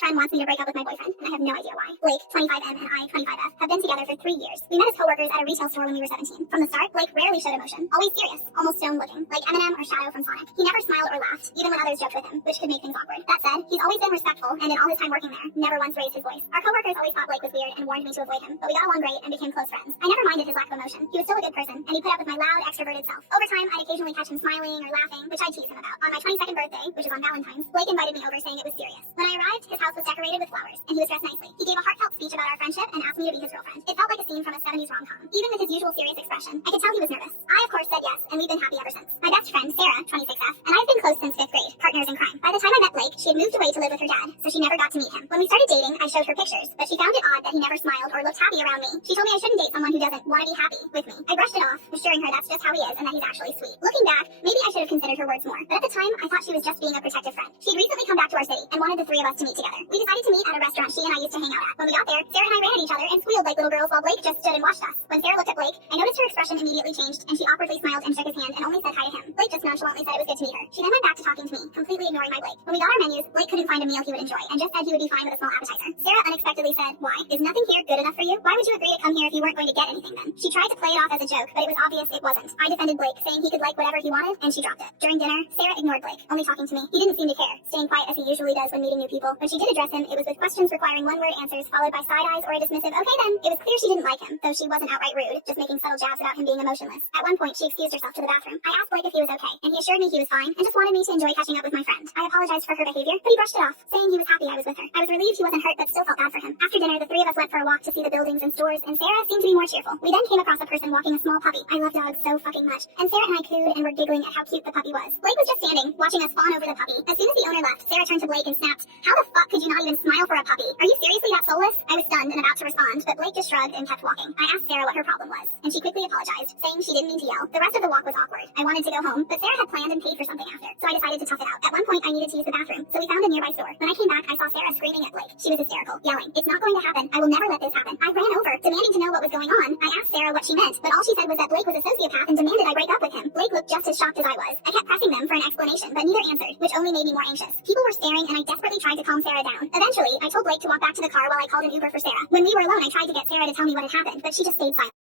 best friend wants me to break up with my boyfriend, and I have no idea why. Blake, 25M, and I, 25F, have been together for 3 years. We met as coworkers at a retail store when we were 17. From the start, Blake rarely showed emotion, always serious, almost stone-looking, like Eminem or Shadow from Sonic. He never smiled or laughed, even when others joked with him, which could make things awkward. That said, he's always been respectful, and in all his time working there, never once raised his voice. Our coworkers always thought Blake was weird and warned me to avoid him, but we got along great and became close friends. I never minded his lack of emotion. He was still a good person, and he put up with my loud, extroverted self. Over time, I'd occasionally catch him smiling or laughing, which I'd tease him about. On my 22nd birthday, which is on Valentine's, Blake invited me over saying it was serious. When I arrived, his house was decorated with flowers, and he was dressed nicely. He gave a heartfelt speech about our friendship and asked me to be his girlfriend. It felt like a scene from a 70s rom-com. Even with his usual serious expression, I could tell he was nervous. I, of course, said yes, and we've been happy ever since. My best friend, Sarah, 26F, and I've been close since 5th grade, partners in crime. By the time I met Blake, she had moved away to live with her dad, so she never got to meet him. When we started dating, I showed her pictures, but she found it odd that he never smiled or looked happy around me. She told me I shouldn't date someone who doesn't want to be happy with me. I brushed it off, assuring her that's just how he is and that he's actually sweet. Looking back, maybe I should have considered her words more, but at the time, I thought she was just being a protective friend. She'd recently come back to our city and wanted the three of us to meet together. We decided to meet at a restaurant she and I used to hang out at. When we got there, Sarah and I ran at each other and squealed like little girls while Blake just stood and watched us. When Sarah looked at Blake, I noticed her expression immediately changed, and she awkwardly smiled and shook his hand and only said hi to him. Blake just nonchalantly said it was good to meet her. She then went back to talking to me, completely ignoring my Blake. When we got our menus, Blake couldn't find a meal he would enjoy and just said he would be fine with a small appetizer. Sarah unexpectedly said, "Why? Is nothing here good enough for you? Why would you agree to come here if you weren't going to get anything then?" She tried to play it off as a joke, but it was obvious it wasn't. I defended Blake, saying he could like whatever he wanted, and she dropped it. During dinner, Sarah ignored Blake, only talking to me. He didn't seem to care, staying quiet as he usually does when meeting new people. When she did address him, it was with questions requiring one-word answers followed by side eyes or a dismissive "okay then." It was clear she didn't like him, though she wasn't outright rude, just making subtle jabs about him being emotionless. At one point, she excused herself to the bathroom. I asked Blake if he was okay, and he assured me he was fine and just wanted me to enjoy catching up with my friend. I apologized for her behavior, but he brushed it off, saying he was happy I was with her. I was relieved he wasn't hurt, but still felt bad for him. After dinner, the three of us went for a walk to see the buildings and stores, and Sarah seemed to be more cheerful. We then came across a person walking a small puppy. I love dogs so fucking much, and Sarah and I cooed and were giggling at how cute the puppy was. Blake was just standing, watching us fawn over the puppy. As soon as the owner left, Sarah turned to Blake and snapped, "How the fuck could you not even smile for a puppy? Are you seriously that soulless?" I was stunned and about to respond, but Blake just shrugged and kept walking. I asked Sarah what her problem was, and she quickly apologized, saying she didn't mean to yell. The rest of the walk was awkward. I wanted to go home, but Sarah had planned and paid for something after, so I decided to tough it out. At one point, I needed to use the bathroom, so we found a nearby store. When I came back, I saw Sarah screaming at Blake. She was hysterical, yelling, "It's not going to happen. I will never let this happen." I ran over, demanding to know what was going on. I asked Sarah what she meant, but all she said was that Blake was a sociopath and demanded I break up with him. Blake looked just as shocked as I was. I kept pressing them for an explanation, but neither answered, which only made me more anxious. People were staring, and I desperately tried to calm Sarah down. Eventually, I told Blake to walk back to the car while I called an Uber for Sarah. When we were alone, I tried to get Sarah to tell me what had happened, but she just stayed silent.